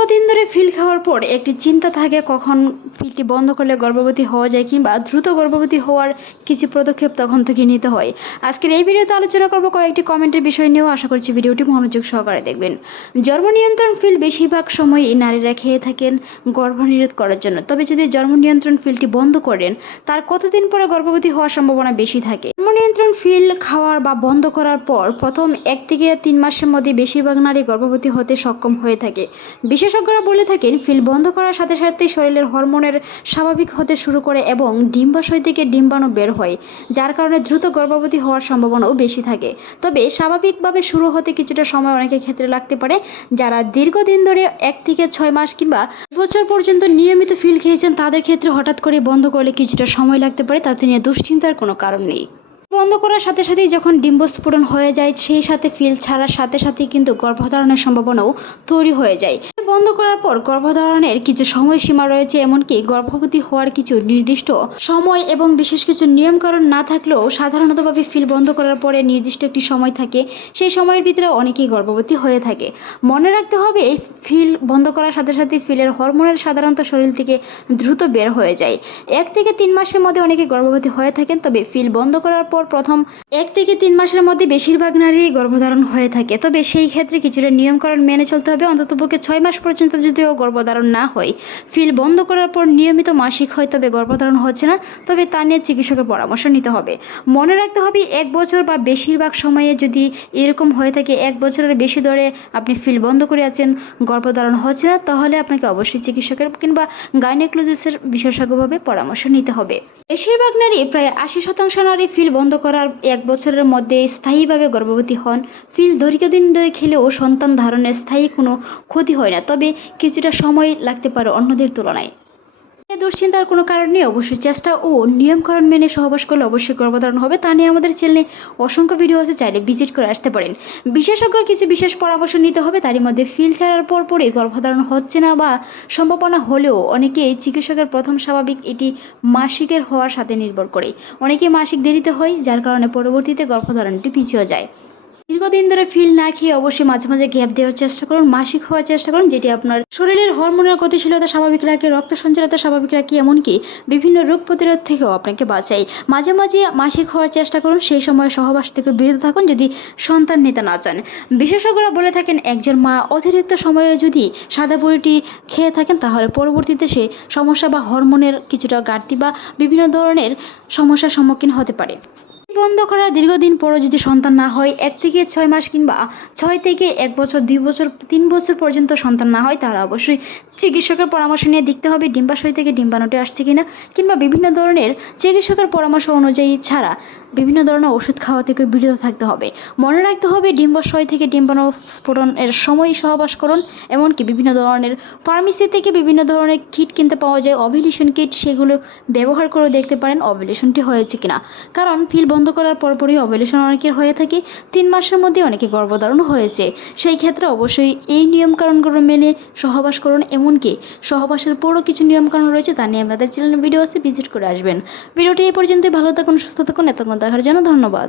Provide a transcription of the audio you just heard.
দীর্ঘদিন ধরে পিল খাওয়ার পর একটি চিন্তা থাকে কখন পিলটি বন্ধ করলে গর্ভবতী হওয়া যায় কিংবা দ্রুত গর্ভবতী হওয়ার কিছু পদক্ষেপ তখন থেকে নিতে হয়। আজকের এই ভিডিওতে আলোচনা করব কয়েকটি কমেন্টের বিষয় নিয়েও। আশা করছি ভিডিওটি মনোযোগ সহকারে দেখবেন। জন্ম নিয়ন্ত্রণ পিল বেশিরভাগ সময়ই নারীরা খেয়ে থাকেন গর্ভনিরোধ করার জন্য। তবে যদি জন্ম নিয়ন্ত্রণ পিলটি বন্ধ করেন তার কতদিন পরে গর্ভবতী হওয়ার সম্ভাবনা বেশি থাকে। জন্ম নিয়ন্ত্রণ পিল খাওয়ার বা বন্ধ করার পর প্রথম 1 থেকে 3 মাসের মধ্যে বেশিরভাগ নারী গর্ভবতী হতে সক্ষম হয়ে থাকে। বিশেষজ্ঞরা বলে থাকেন পিল বন্ধ করার সাথে সাথে শরীরের হরমোনের স্বাভাবিক হতে শুরু করে এবং ডিম্বাশয় থেকে ডিম্বাণু বের হয়, যার কারণে দ্রুত গর্ভবতী হওয়ার সম্ভাবনাও বেশি থাকে। তবে স্বাভাবিকভাবে শুরু হতে কিছুটা সময় অনেকের ক্ষেত্রে লাগতে পারে। যারা দীর্ঘদিন ধরে 1 থেকে 6 মাস কিংবা বছর পর্যন্ত নিয়মিত পিল খেয়েছেন তাদের ক্ষেত্রে হঠাৎ করে বন্ধ করলে কিছুটা সময় লাগতে পারে, তাতে নিয়ে দুশ্চিন্তার কোনো কারণ নেই। বন্ধ করার সাথে সাথেই যখন ডিম্বস্ফোরণ হয়ে যায় সেই সাথে পিল ছাড়ার সাথে সাথেই কিন্তু গর্ভধারণের সম্ভাবনাও তৈরি হয়ে যায়। বন্ধ করার পর গর্ভধারণের কিছু সময়সীমা রয়েছে, এমনকি গর্ভবতী হওয়ার কিছু নির্দিষ্ট সময় এবং বিশেষ কিছু নিয়মকানুন না থাকলেও সাধারণতভাবে পিল বন্ধ করার পরে নির্দিষ্ট একটি সময় থাকে, সেই সময়ের ভিতরে অনেকেই গর্ভবতী হয়ে থাকে। মনে রাখতে হবে পিল বন্ধ করার সাথে সাথে পিলের হরমোনের সাধারণত শরীর থেকে দ্রুত বের হয়ে যায়। 1 থেকে 3 মাসের মধ্যে অনেকে গর্ভবতী হয়ে থাকেন। তবে পিল বন্ধ করার পর প্রথম 1 থেকে 3 মাসের মধ্যে বেশিরভাগ নারী গর্ভধারণ হয়ে থাকে। তবে সেই ক্ষেত্রে কিছুটা নিয়মকানুন মেনে চলতে হবে। অন্ততপক্ষে 6 মাস পর্যন্ত যদিও গর্ভধারণ না হয়, পিল বন্ধ করার পর নিয়মিত মাসিক হয় তবে গর্ভধারণ হচ্ছে না, তবে তা নিয়ে চিকিৎসকের পরামর্শ নিতে হবে। মনে রাখতে হবে 1 বছর বা বেশিরভাগ সময়ে যদি এরকম হয়ে থাকে, 1 বছরের বেশি ধরে আপনি পিল বন্ধ করে আছেন, গর্ভধারণ হচ্ছে না, তাহলে আপনাকে অবশ্যই চিকিৎসকের কিংবা গাইনোকোলজিস্টের বিশেষজ্ঞভাবে পরামর্শ নিতে হবে। বেশিরভাগ নারী, প্রায় 80% নারী পিল বন্ধ করার 1 বছরের মধ্যে স্থায়ীভাবে গর্ভবতী হন। পিল দীর্ঘদিন ধরে খেলেও সন্তান ধারণের স্থায়ী কোনো ক্ষতি হয় না, তবে কিছুটা সময় লাগতে পারে অন্যদের তুলনায়। দুশ্চিন্তার কোনো কারণ নেই। অবশ্যই চেষ্টা ও নিয়মকানুন মেনে সহবাস করলে অবশ্যই গর্ভধারণ হবে। তা নিয়ে আমাদের চ্যানেলে অসংখ্য ভিডিও আছে, চাইলে ভিজিট করে আসতে পারেন। বিশেষজ্ঞর কিছু বিশেষ পরামর্শ নিতে হবে, তারই মধ্যে পিল ছাড়ার পরই গর্ভধারণ হচ্ছে না বা সম্ভাবনা হলেও অনেকেই চিকিৎসকের প্রথম স্বাভাবিক এটি মাসিকের হওয়ার সাথে নির্ভর করে। অনেকেই মাসিক দেরিতে হয়, যার কারণে পরবর্তীতে গর্ভধারণটি পিছিয়ে যায়। দীর্ঘদিন ধরে পিল না খেয়ে অবশ্যই মাঝে মাঝে গ্যাপ দেওয়ার চেষ্টা করুন, মাসিক হওয়ার চেষ্টা করুন, যেটি আপনার শরীরের হরমোনের গতিশীলতা স্বাভাবিক রাখে, রক্ত সঞ্চালনতা স্বাভাবিক রাখে, এমনকি বিভিন্ন রোগ প্রতিরোধ থেকেও আপনাকে বাঁচায়। মাঝে মাঝে মাসিক হওয়ার চেষ্টা করুন, সেই সময় সহবাস থেকে বিরত থাকুন যদি সন্তান নিতে না চান। বিশেষজ্ঞরা বলে থাকেন একজন মা অতিরিক্ত সময়ে যদি সাদা বড়িটি খেয়ে থাকেন তাহলে পরবর্তীতে সে সমস্যা বা হরমোনের কিছুটা ঘাটতি বা বিভিন্ন ধরনের সমস্যার সম্মুখীন হতে পারে। বন্ধ করার দীর্ঘদিন পরও যদি সন্তান না হয়, 1 থেকে 6 মাস কিংবা 6 থেকে 1 বছর, 2 বছর, 3 বছর পর্যন্ত সন্তান না হয়, তারা অবশ্যই চিকিৎসকের পরামর্শ নিয়ে দেখতে হবে ডিম্বাশয় থেকে ডিম্বাণুটি আসছে কিনা, কিংবা বিভিন্ন ধরনের চিকিৎসকের পরামর্শ অনুযায়ী ছাড়া বিভিন্ন ধরনের ওষুধ খাওয়া থেকে বিরত থাকতে হবে। মনে রাখতে হবে ডিম্বাশয় থেকে ডিম্বাণু স্ফোটনের সময় সহবাস করুন। এমনকি বিভিন্ন ধরনের ফার্মেসি থেকে বিভিন্ন ধরনের কিট কিনতে পাওয়া যায়, ওভুলেশন কিট, সেগুলো ব্যবহার করে দেখতে পারেন ওভুলেশনটি হয়েছে কিনা। কারণ পিল বন্ধ করার পরপরই ওভুলেশন অনেকের হয়ে থাকে, 3 মাসের মধ্যে অনেকে গর্ভধারণ হয়েছে। সেই ক্ষেত্রে অবশ্যই এই নিয়মকানুনগুলো মেনে সহবাস করুন। এমনকি সহবাসের পরও কিছু নিয়মকানুন রয়েছে, তা নিয়ে আমাদের চ্যানেলে ভিডিও আছে, ভিজিট করে আসবেন। ভিডিওটি এই পর্যন্তই। ভালো থাকুন, সুস্থ থাকুন। এতক্ষণ দেখার জন্য ধন্যবাদ।